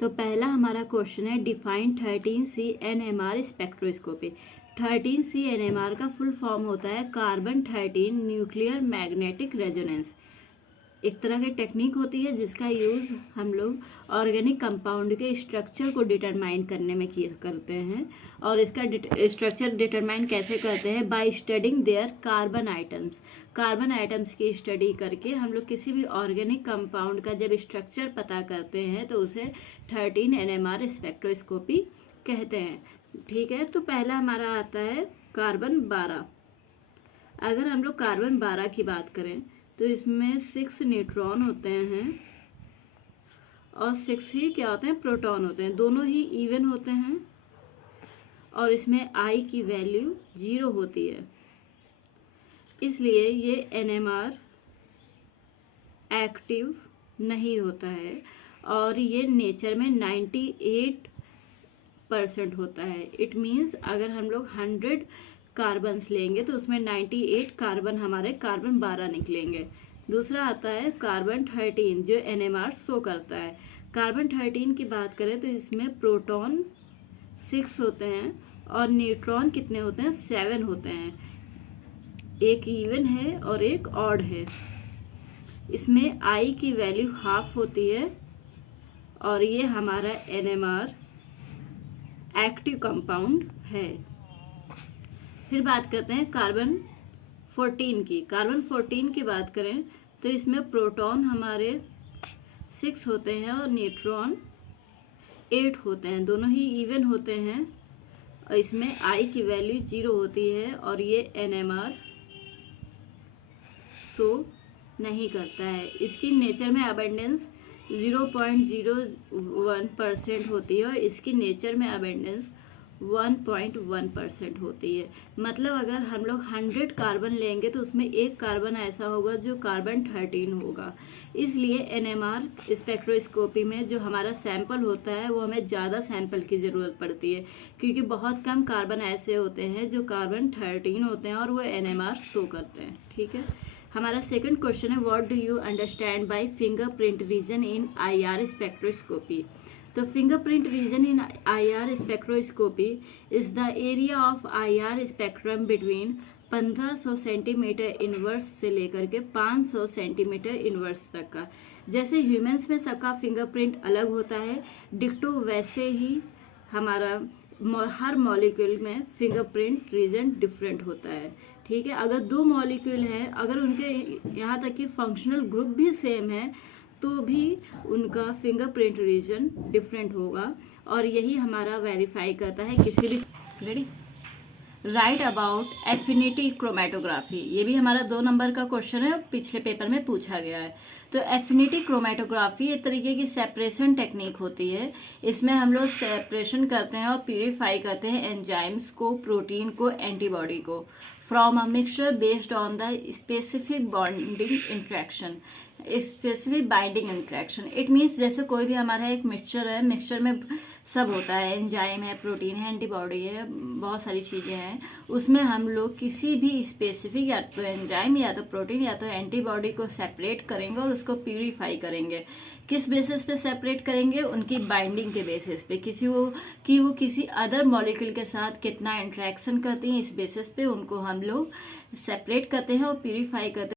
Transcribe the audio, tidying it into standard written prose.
तो पहला हमारा क्वेश्चन है define 13C NMR spectroscopy. 13C NMR का फुल फॉर्म होता है कार्बन 13 न्यूक्लियर मैग्नेटिक रेजोनेंस। एक तरह की टेक्निक होती है जिसका यूज़ हम लोग ऑर्गेनिक कंपाउंड के स्ट्रक्चर को डिटरमाइन करने में करते हैं। और इसका स्ट्रक्चर डिटरमाइन कैसे करते हैं? By studying their carbon items. Carbon items की स्टडी करके हम लोग किसी भी ऑर्गेनिक कंपाउंड का जब स्ट्रक्चर पता करते हैं तो उसे 13 NMR स्पेक्ट्रोस्कोपी कहते हैं। ठीक है, तो पहला हमारा आता है कार्बन 12। अगर हम लोग कार्बन 12 की बात करें तो इसमें 6 न्यूट्रॉन होते हैं और 6 ही क्या होते हैं? प्रोटॉन होते हैं। दोनों ही इवन होते हैं और इसमें I की वैल्यू 0 होती है, इसलिए ये NMR एक्टिव नहीं होता है। और ये नेचर में 98% होता है। इट मीन्स अगर हम लोग 100 कार्बन्स लेंगे तो उसमें 98 कार्बन हमारे कार्बन 12 निकलेंगे। दूसरा आता है कार्बन 13 जो NMR शो करता है। कार्बन 13 की बात करें तो इसमें प्रोटॉन 6 होते हैं और न्यूट्रॉन कितने होते हैं? 7 होते हैं। एक इवन है और एक ऑड है। इसमें I की वैल्यू हाफ होती है और ये हमारा NMR एक्टिव कंपाउंड है। फिर बात करते हैं कार्बन 14 की। कार्बन 14 की बात करें तो इसमें प्रोटॉन हमारे 6 होते हैं और न्यूट्रॉन 8 होते हैं। दोनों ही इवन होते हैं और इसमें I की वैल्यू 0 होती है और ये NMR शो नहीं करता है। इसकी नेचर में अबेंडेंस 0.01% होती है और इसकी नेचर में अबेंडेंस 1.1% होती है। मतलब अगर हम लोग 100 कार्बन लेंगे तो उसमें एक कार्बन ऐसा होगा जो कार्बन 13 होगा। इसलिए NMR स्पेक्ट्रोस्कोपी में जो हमारा सैंपल होता है वो हमें ज़्यादा सैंपल की ज़रूरत पड़ती है, क्योंकि बहुत कम कार्बन ऐसे होते हैं जो कार्बन 13 होते हैं और वो NMR शो करते हैं। ठीक है, हमारा सेकंड क्वेश्चन है what do you understand by fingerprint region in IR spectroscopy. तो fingerprint region in IR spectroscopy is the area of IR spectrum between 1500 centimetre inverse से लेकर के 500 सेंटीमीटर इनवर्स तक का। जैसे ह्यूमंस में सबका फिंगरप्रिंट अलग होता है, डिक्टो वैसे ही हमारा हर मॉलिक्यूल में फिंगरप्रिंट रीजन डिफरेंट होता है। ठीक है, अगर 2 मॉलिक्यूल हैं, अगर उनके यहाँ तक कि फंक्शनल ग्रुप भी सेम है तो भी उनका फिंगरप्रिंट रीजन डिफरेंट होगा। और यही हमारा वेरीफाई करता है किसी भी। Ready? Right about affinity chromatography. ये भी हमारा 2 नंबर का क्वेश्चन है, पिछले पेपर में पूछा गया है। तो एफिनिटी क्रोमेटोग्राफी एक तरीके की सेपरेशन टेक्निक होती है। इसमें हम लोग सेपरेशन करते हैं और प्यूरिफाई करते हैं एंजाइम्स को, प्रोटीन को, एंटीबॉडी को from a mixture based on the specific bonding interaction, specific binding interaction. It means जैसे कोई भी हमारा एक मिक्सचर है, मिक्सचर में सब होता है, एंजाइम है, प्रोटीन है, एंटीबॉडी है, बहुत सारी चीज़ें हैं। उसमें हम लोग किसी भी स्पेसिफिक या तो एंजाइम या तो प्रोटीन या तो एंटीबॉडी को सेपरेट करेंगे और उसको प्यूरिफाई करेंगे। किस बेसिस पे सेपरेट करेंगे? उनकी बाइंडिंग के बेसिस पे, वो किसी अदर मॉलिक्यूल के साथ कितना इंट्रैक्शन करती हैं, इस बेसिस पे उनको हम लोग सेपरेट करते हैं और प्यूरिफाई करते हैं।